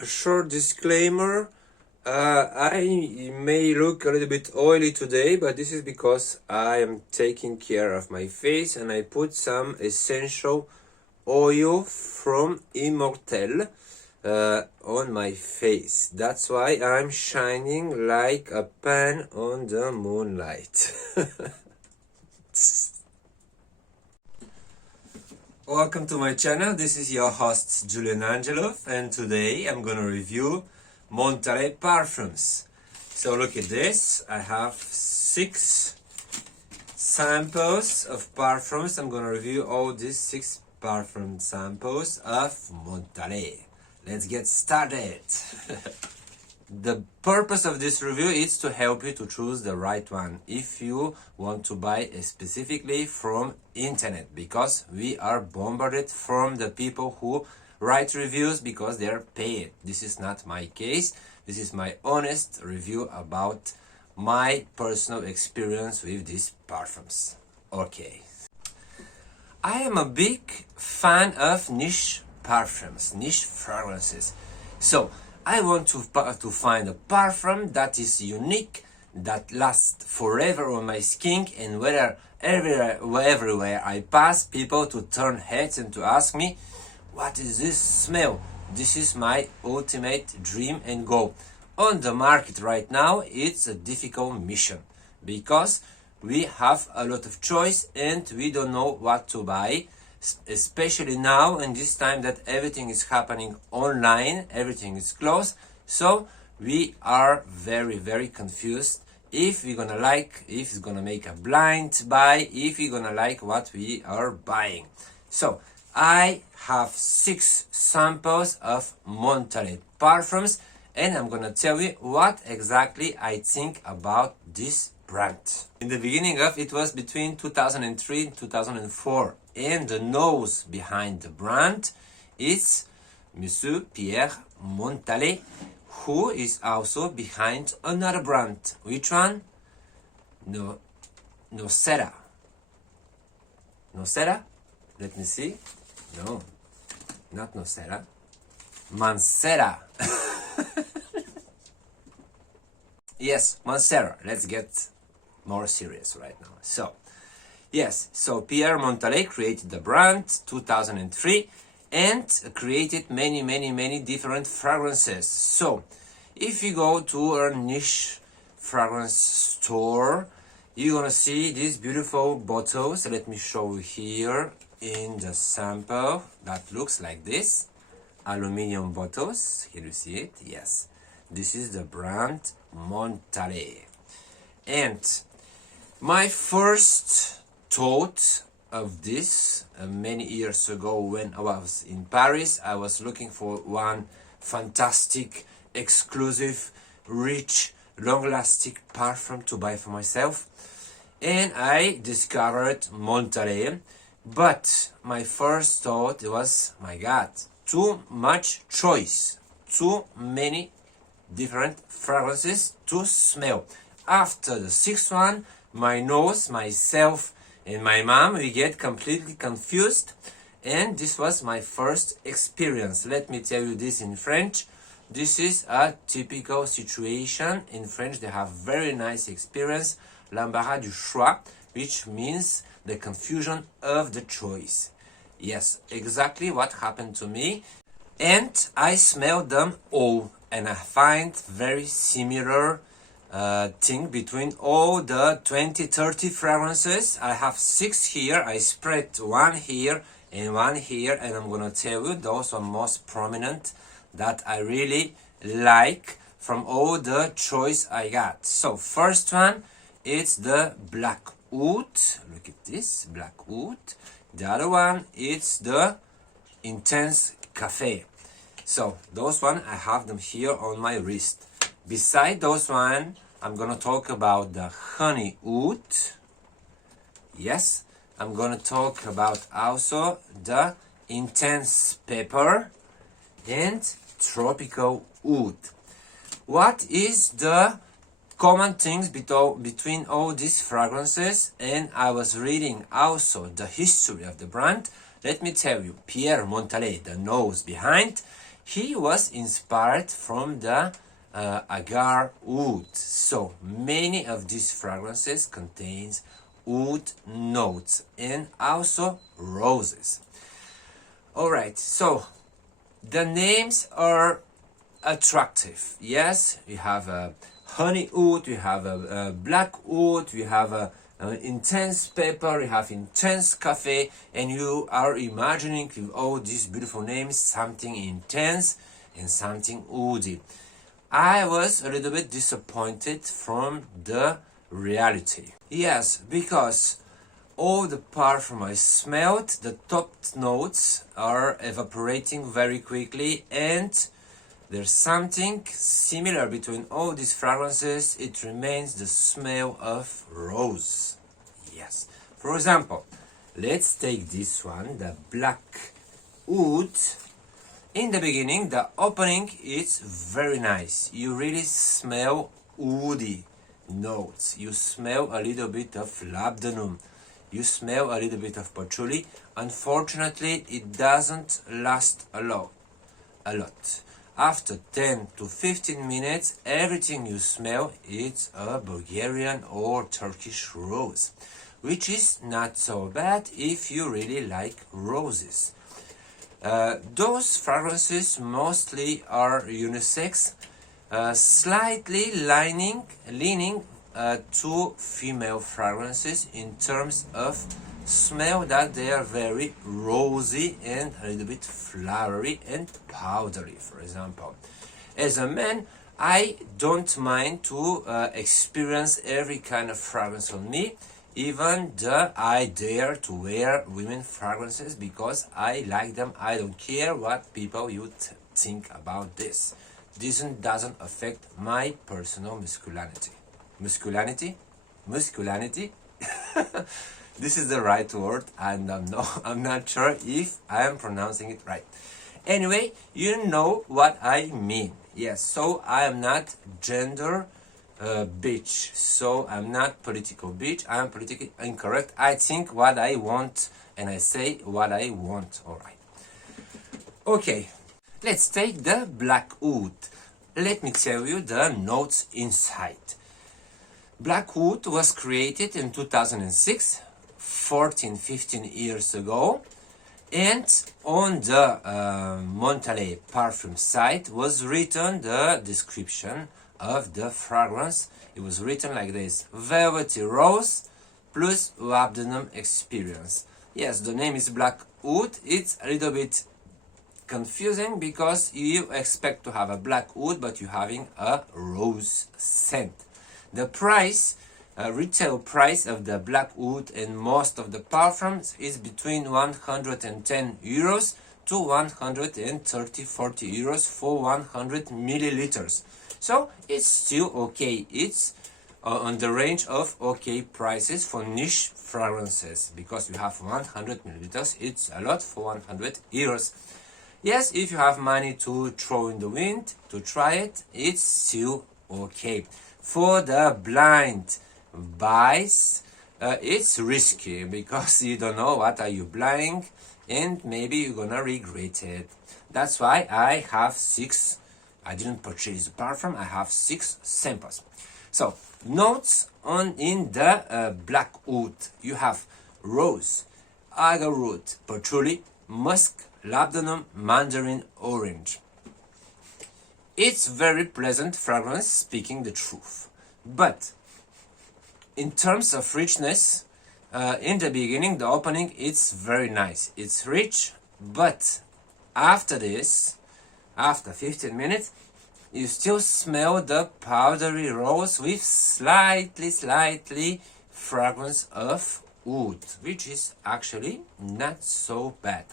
a short disclaimer. I may look a little bit oily today, but this is because I am taking care of my face and I put some essential oil from Immortelle on my face. That's why I'm shining like a pan on the moonlight. Welcome to my channel. This is your host Julian Angelov, and today I'm gonna review Montalais parfums. So look at this. I have 6 samples of parfums. I'm gonna review all these 6 parfum samples of Montalais. Let's get started. The purpose of this review is to help you to choose the right one if you want to buy specifically from internet, because we are bombarded from the people who write reviews because they're paid. This is not my case. This is my honest review about my personal experience with these parfums. Okay. I am a big fan of niche parfums, niche fragrances. So I want to find a parfum that is unique, that lasts forever on my skin, and everywhere I pass, people to turn heads and to ask me, what is this smell? This is my ultimate dream and goal. On the market right now, it's a difficult mission because we have a lot of choice and we don't know what to buy. Especially now in this time that everything is happening online, everything is closed, so we are very confused if we're gonna if it's gonna make a blind buy, if we're gonna like what we are buying. So I have 6 samples of Montalais parfums and I'm gonna tell you what exactly I think about this brand. In the beginning of it was between 2003 and 2004, and the nose behind the brand is Monsieur Pierre Montalais, who is also behind another brand. Which one? Nocera. Nocera? Let me see. No, not Nocera. Mancera. Yes, Mancera. Let's get more serious right now. So, yes, so Pierre Montalais created the brand 2003 and created many different fragrances. So, if you go to a niche fragrance store, you're gonna see these beautiful bottles. Let me show you here in the sample that looks like this. Aluminium bottles. Here you see it. Yes, this is the brand Montalais. And my first thought of this many years ago when I was in Paris, I was looking for one fantastic, exclusive, rich, long-lasting parfum to buy for myself, and I discovered Montalais. But my first thought was, my God, too much choice, too many different fragrances to smell. After the 6th one, my nose, myself, and my mom, we get completely confused, and this was my first experience. Let me tell you this in French. This is a typical situation. In French, they have very nice experience, l'embarras du choix, which means the confusion of the choice. Yes, exactly what happened to me. And I smelled them all, and I find very similar thing between all the 20-30 fragrances. I have 6 here. I spread 1 here and 1 here, and I'm gonna tell you those are most prominent that I really like from all the choice I got. So first one, it's the Black Oud. Look at this, Black Oud. The other one, it's the Intense Cafe. So those one, I have them here on my wrist. Beside those one, I'm gonna talk about the Honey Oud. Yes, I'm gonna talk about also the Intense Pepper and Tropical Oud. What is the common things between all these fragrances? And I was reading also the history of the brand. Let me tell you, Pierre Montalais, the nose behind, He was inspired from the agar wood. So many of these fragrances contains wood notes and also roses. Alright, so the names are attractive. Yes, we have a honey oud, we have a black oud, we have a intense pepper, we have intense cafe, and you are imagining with all these beautiful names something intense and something oudy. I was a little bit disappointed from the reality. Yes, because all the parfum I smelled, the top notes are evaporating very quickly, and there's something similar between all these fragrances. It remains the smell of rose. Yes. For example, let's take this one, the black oud. In the beginning, the opening is very nice. You really smell woody notes. You smell a little bit of labdanum. You smell a little bit of patchouli. Unfortunately, it doesn't last a lot. After 10 to 15 minutes, everything you smell is a Bulgarian or Turkish rose, which is not so bad if you really like roses. Those fragrances mostly are unisex, slightly leaning to female fragrances in terms of smell, that they are very rosy and a little bit flowery and powdery, for example. As a man, I don't mind to experience every kind of fragrance on me. Even I dare to wear women fragrances because I like them. I don't care what people would think about this. This doesn't affect my personal masculinity. Masculinity? This is the right word, and I'm not sure if I am pronouncing it right. Anyway, you know what I mean. Yes, so I am not gender bitch. So I'm not political bitch. I am politically incorrect. I think what I want and I say what I want. Alright. Okay, let's take the black oud. Let me tell you the notes inside. Black oud was created in 2006, 15 years ago, and on the Montalais Parfum site was written the description of the fragrance. It was written like this: velvety rose plus labdanum experience. Yes, the name is black oud. It's a little bit confusing because you expect to have a black oud, but you're having a rose scent. The price, retail price of the black oud and most of the perfumes is between 110 euros to 130-40 euros for 100 milliliters. So it's still okay. It's on the range of okay prices for niche fragrances, because you have 100 milliliters. It's a lot for 100 euros. Yes, if you have money to throw in the wind to try it, it's still okay. For the blind buys, it's risky because you don't know what are you buying, and maybe you're gonna regret it. That's why I have 6. I didn't purchase the perfume. I have 6 samples. So notes in the black oud. You have rose, agarwood, patchouli, musk, labdanum, mandarin, orange. It's very pleasant fragrance, speaking the truth. But in terms of richness, in the beginning, the opening, it's very nice. It's rich, but after this, after 15 minutes, you still smell the powdery rose with slightly fragrance of wood, which is actually not so bad.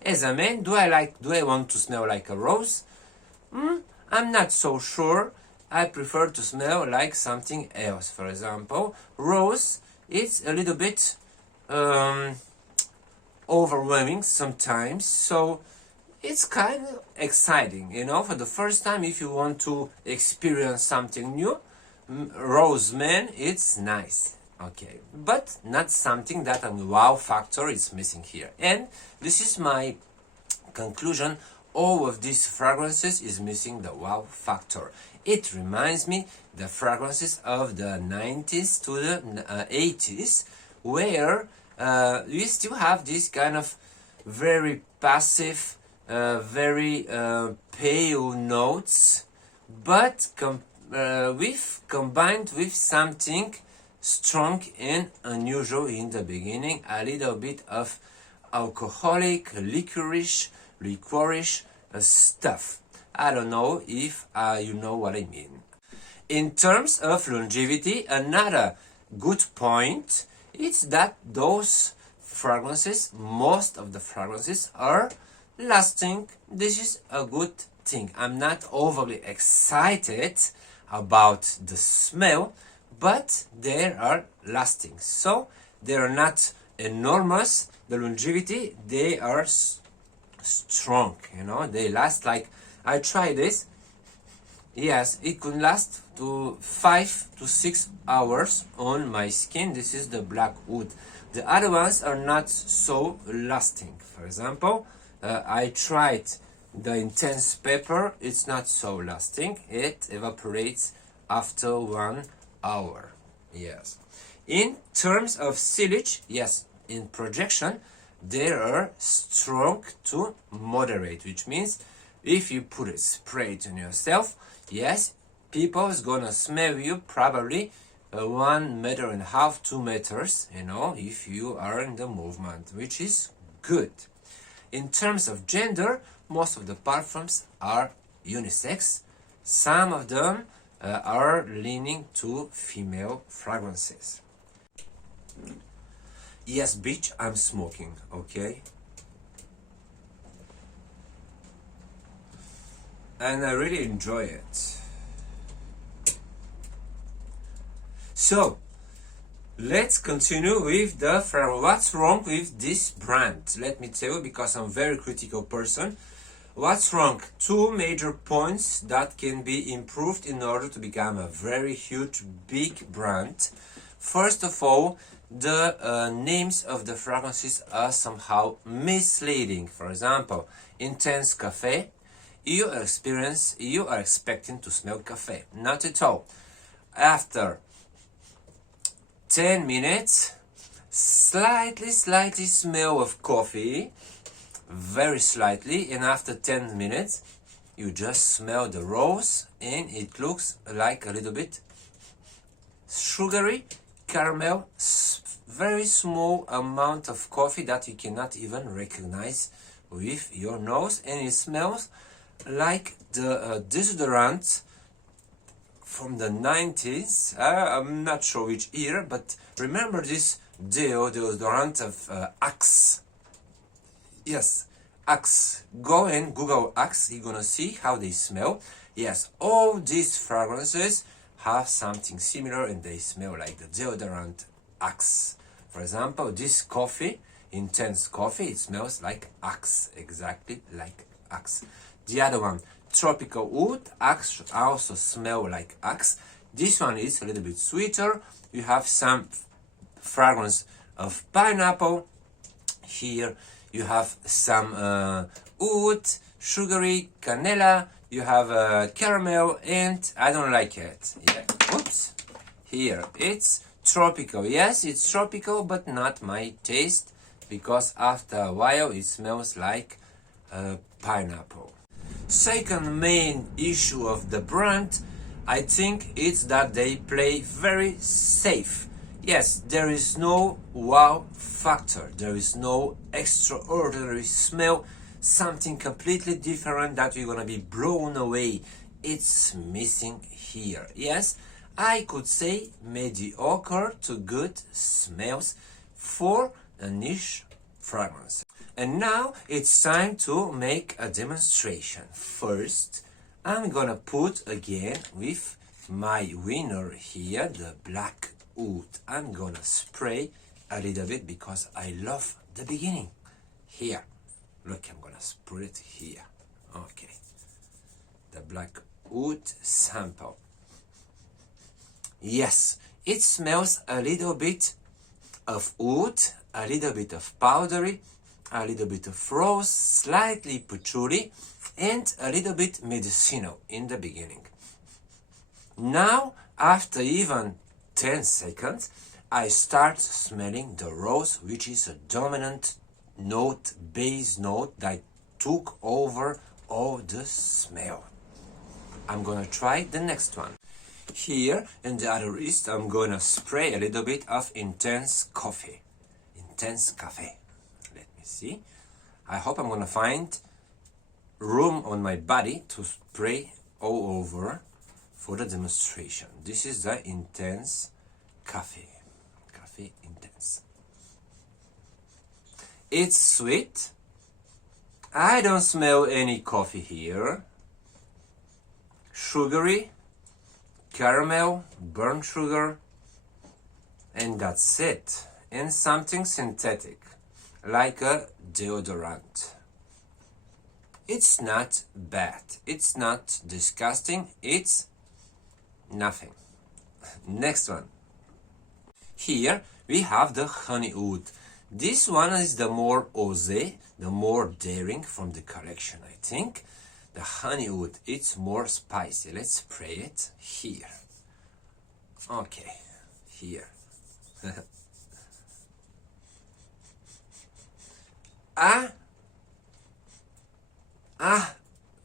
As a man, do I want to smell like a rose? I'm not so sure. I prefer to smell like something else. For example, rose, it's a little bit overwhelming sometimes, so it's kind of exciting, you know. For the first time, if you want to experience something new, rose man, it's nice. Okay, but not something that a wow factor is missing here. And this is my conclusion all of these fragrances is missing the wow factor. It reminds me the fragrances of the 90s to the 80s, where we still have this kind of very passive, very pale notes, but combined with something strong and unusual in the beginning, a little bit of alcoholic, liquorish stuff. I don't know if you know what I mean. In terms of longevity, another good point is that those fragrances, most of the fragrances are lasting. This is a good thing. I'm not overly excited about the smell, but they are lasting. So they are not enormous. The longevity, they are strong, you know, they last. Like, I tried this. Yes, it could last to 5 to 6 hours on my skin. This is the black wood. The other ones are not so lasting. For example, I tried the intense pepper. It's not so lasting. It evaporates after 1 hour. Yes. In terms of sillage, yes, in projection, they are strong to moderate, which means if you put a spray on yourself, yes, people is gonna smell you probably 1.5 meters, 2 meters, you know, if you are in the movement, which is good. In terms of gender, most of the perfumes are unisex. Some of them are leaning to female fragrances. Yes, bitch, I'm smoking, okay? And I really enjoy it. So, let's continue with the fragrance. What's wrong with this brand? Let me tell you, because I'm a very critical person. What's wrong? Two major points that can be improved in order to become a very huge, big brand. First of all, the names of the fragrances are somehow misleading. For example, Intense Cafe, you are expecting to smell cafe. Not at all. After 10 minutes, slightly smell of coffee, very slightly, and after 10 minutes, you just smell the rose, and it looks like a little bit sugary, caramel, very small amount of coffee that you cannot even recognize with your nose, and it smells like the deodorant from the 90s. I'm not sure which year, but remember this deodorant of Axe? Yes, Axe. Go and Google Axe, you're gonna see how they smell. Yes, all these fragrances have something similar and they smell like the deodorant Axe. For example, this coffee, Intense Coffee, it smells like Axe, exactly like Axe. The other one, Tropical Wood, Axe, also smell like Axe. This one is a little bit sweeter. You have some fragrance of pineapple. Here you have some oud, sugary, canela. You have caramel, and I don't like it. Yeah. Oops. Here it's tropical. Yes, it's tropical, but not my taste, because after a while it smells like pineapple. Second main issue of the brand, I think, it's that they play very safe. Yes, there is no wow factor, there is no extraordinary smell, something completely different that you're gonna be blown away. It's missing here. Yes, I could say mediocre to good smells for a niche fragrance. And now it's time to make a demonstration. First, I'm gonna put again with my winner here, the black oud. I'm gonna spray a little bit because I love the beginning. Here, look, I'm gonna put it here. Okay, the black oud sample. Yes, it smells a little bit of oud, a little bit of powdery, a little bit of rose, slightly patchouli, and a little bit medicinal in the beginning. Now, after even 10 seconds, I start smelling the rose, which is a dominant note, base note that took over all the smell. I'm gonna try the next one. Here in the other wrist, I'm gonna spray a little bit of intense coffee. Intense cafe. Let me see. I hope I'm gonna find room on my body to spray all over for the demonstration. This is the intense cafe. Cafe intense. It's sweet. I don't smell any coffee here. Sugary, caramel, burnt sugar, and that's it. And something synthetic, like a deodorant. It's not bad. It's not disgusting. It's nothing. Next one. Here we have the honey oud. This one is the more osé, the more daring from the collection, I think. The honey oud, it's more spicy. Let's spray it here. Okay, here.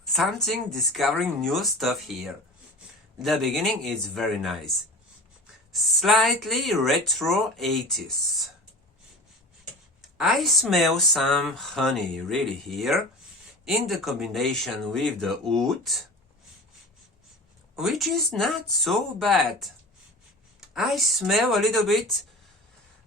Something discovering new stuff here. The beginning is very nice. Slightly retro 80s. I smell some honey really here in the combination with the oud, which is not so bad. I smell a little bit,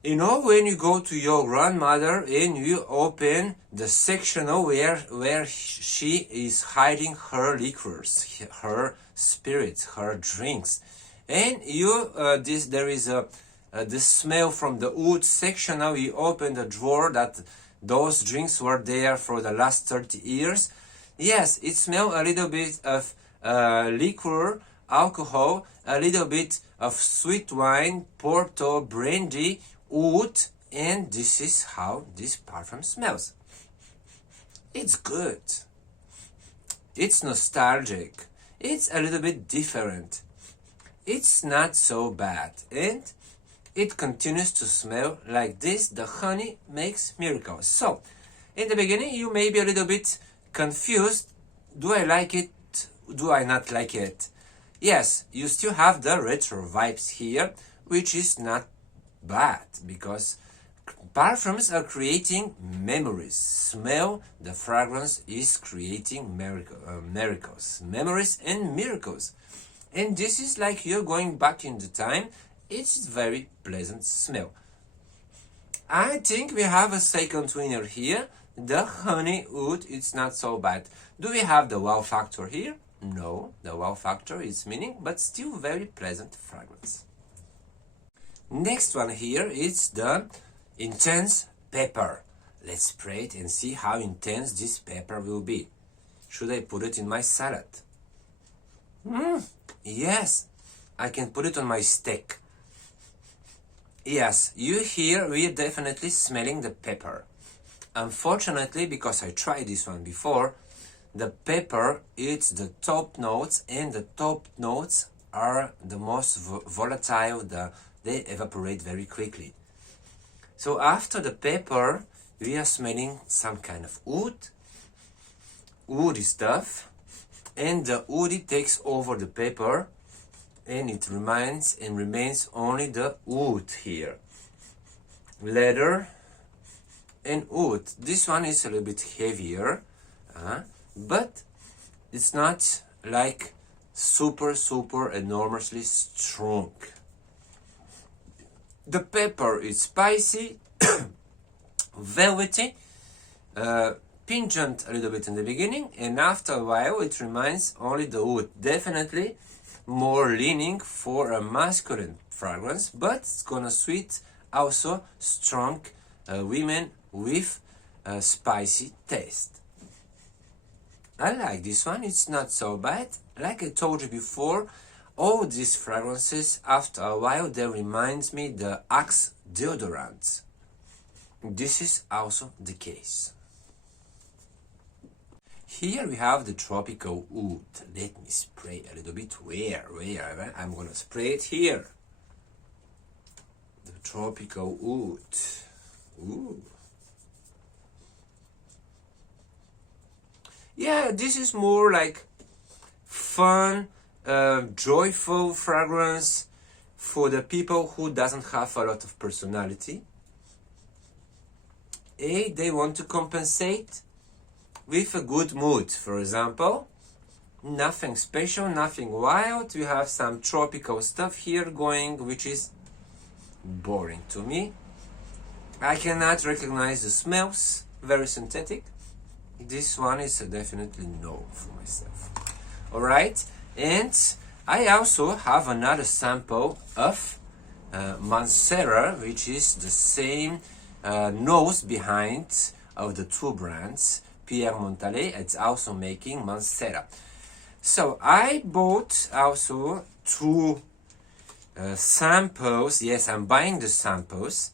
you know, when you go to your grandmother and you open the section where she is hiding her liquors, her spirits, her drinks, and you there is the smell from the oud section. Now you open the drawer that those drinks were there for the last 30 years. Yes, it smells a little bit of liquor, alcohol, a little bit of sweet wine, Porto, brandy, oud, and this is how this perfume smells. It's good. It's nostalgic. It's a little bit different. It's not so bad, and it continues to smell like this. The honey makes miracles. So, in the beginning, you may be a little bit confused. Do I like it? Do I not like it? Yes, you still have the retro vibes here, which is not bad, because perfumes are creating memories. Smell, the fragrance is creating miracles. Memories and miracles. And this is like you're going back in the time. It's very pleasant smell. I think we have a second winner here. The honey oud, it's not so bad. Do we have the wow factor here? No, the wow factor is meaning, but still very pleasant fragrance. Next one here is the intense pepper. Let's spray it and see how intense this pepper will be. Should I put it in my salad? Yes, I can put it on my steak. Yes, you here, we're definitely smelling the pepper. Unfortunately, because I tried this one before, the pepper is the top notes, and the top notes are the most volatile, they evaporate very quickly. So after the pepper, we are smelling some kind of woody stuff, and the woody takes over the pepper, and it remains only the wood here. Leather and wood. This one is a little bit heavier, but it's not like super enormously strong. The pepper is spicy, velvety, pungent a little bit in the beginning, and after a while it remains only the wood. Definitely more leaning for a masculine fragrance, but it's gonna sweet also strong women with a spicy taste. I like this one, it's not so bad. Like I told you before, all these fragrances, after a while, they reminds me the Axe deodorant. This is also the case. here we have the tropical oud. Let me spray a little bit. Where? I'm gonna spray it here. The tropical oud. Ooh. Yeah, this is more like fun, joyful fragrance for the people who doesn't have a lot of personality. They want to compensate with a good mood. For example, nothing special, nothing wild. We have some tropical stuff here going, which is boring to me. I cannot recognize the smells, very synthetic. This one is definitely no for myself. Alright, and I also have another sample of Mancera, which is the same nose behind of the two brands. Pierre Montalais, it's also making Mancera. So I bought also two samples. Yes, I'm buying the samples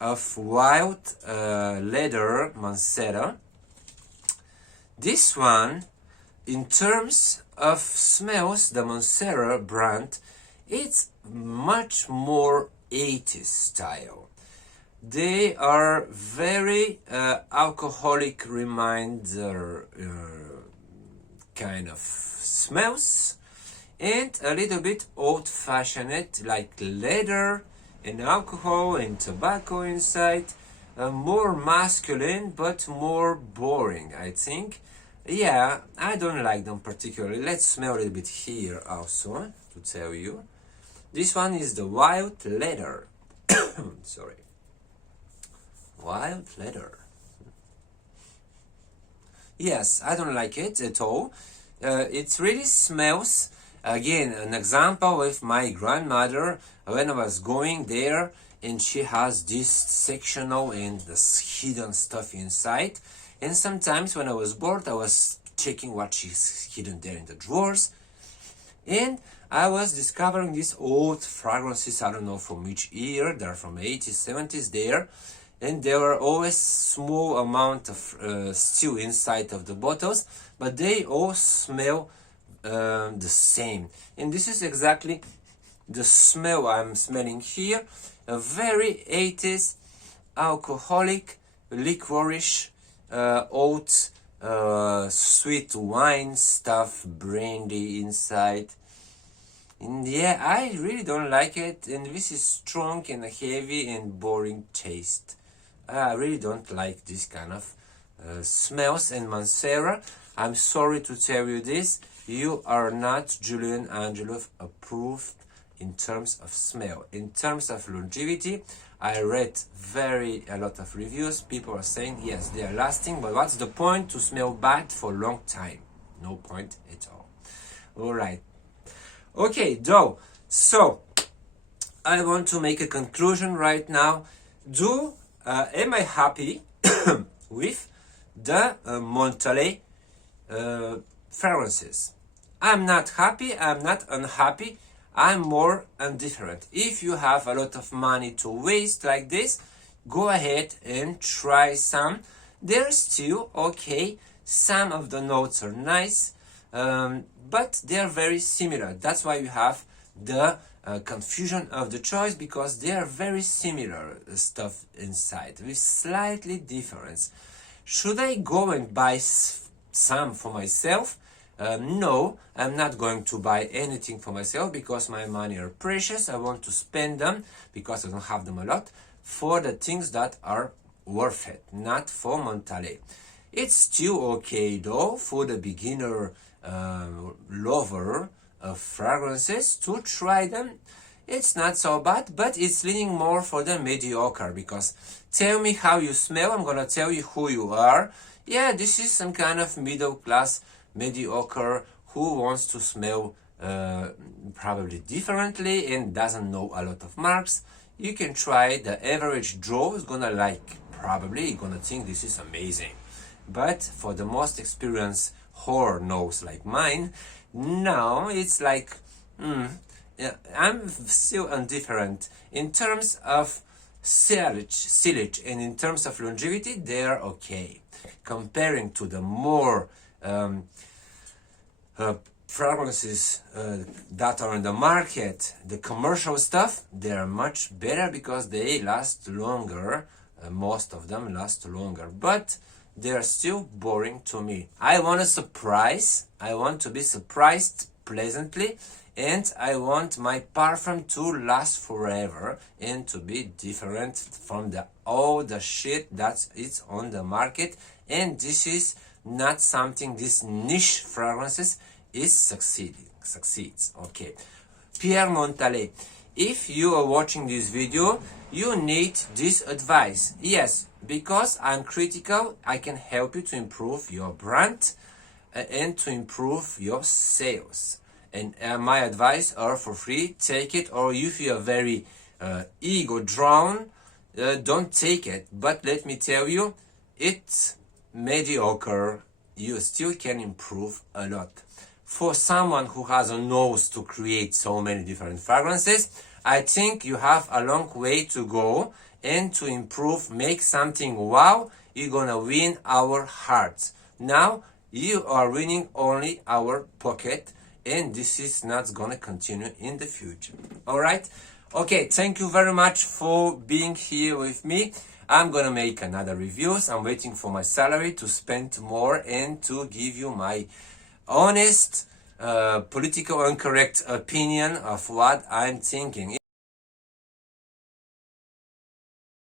of wild leather Mancera. This one, in terms of smells, the Mancera brand, it's much more 80s style. They are very alcoholic reminder kind of smells, and a little bit old-fashioned, like leather and alcohol and tobacco inside. More masculine but more boring, I think. Yeah, I don't like them particularly. Let's smell a little bit here also to tell you. This one is the wild leather. Sorry. Wild leather. Yes, I don't like it at all. It really smells, again, an example with my grandmother when I was going there, and she has this sectional and this hidden stuff inside. And sometimes when I was bored, I was checking what she's hidden there in the drawers. And I was discovering these old fragrances, I don't know from which year, they're from 80s, 70s there. And there were always small amount of still inside of the bottles, but they all smell the same. And this is exactly the smell I'm smelling here. A very 80s alcoholic, licorice, old sweet wine stuff, brandy inside. And yeah, I really don't like it, and this is strong and heavy and boring taste. I really don't like this kind of smells. And Mancera, I'm sorry to tell you this, you are not Julien Angelou approved in terms of smell. In terms of longevity, I read a lot of reviews. People are saying, yes, they are lasting, but what's the point to smell bad for a long time? No point at all. Alright. Okay, though, so I want to make a conclusion right now. Am I happy with the Montalais fragrances? I'm not happy, I'm not unhappy, I'm more indifferent. If you have a lot of money to waste like this, go ahead and try some. They're still okay. Some of the notes are nice, but they're very similar. That's why you have the confusion of the choice, because they are very similar stuff inside with slightly difference. Should I go and buy some for myself? No, I'm not going to buy anything for myself because my money are precious. I want to spend them, because I don't have them a lot, for the things that are worth it, not for Montalais. It's still okay though for the beginner lover of fragrances to try them. It's not so bad, but it's leaning more for the mediocre, because tell me how you smell, I'm gonna tell you who you are. Yeah, this is some kind of middle class mediocre who wants to smell probably differently and doesn't know a lot of marks. You can try. The average Joe is gonna like, probably gonna think this is amazing. But for the most experienced whore nose like mine, no, it's like, I'm still indifferent. In terms of silage and in terms of longevity, they're okay. Comparing to the more um, fragrances that are in the market, the commercial stuff, they are much better because they last longer. Most of them last longer, but they are still boring to me. I want a surprise. I want to be surprised pleasantly, and I want my parfum to last forever and to be different from all the shit that is on the market. And this is not something this niche fragrances is succeeds. Okay, Pierre Montalet, if you are watching this video, you need this advice. Yes, because I'm critical, I can help you to improve your brand and to improve your sales. And my advice are for free. Take it, or if you are very ego drawn, don't take it. But let me tell you, it's mediocre. You still can improve a lot. For someone who has a nose to create so many different fragrances, I think you have a long way to go, and to improve, make something wow, you're gonna win our hearts. Now, you are winning only our pocket, and this is not gonna continue in the future. Alright? Okay, thank you very much for being here with me. I'm gonna make another reviews. I'm waiting for my salary to spend more and to give you my honest, political incorrect opinion of what I'm thinking.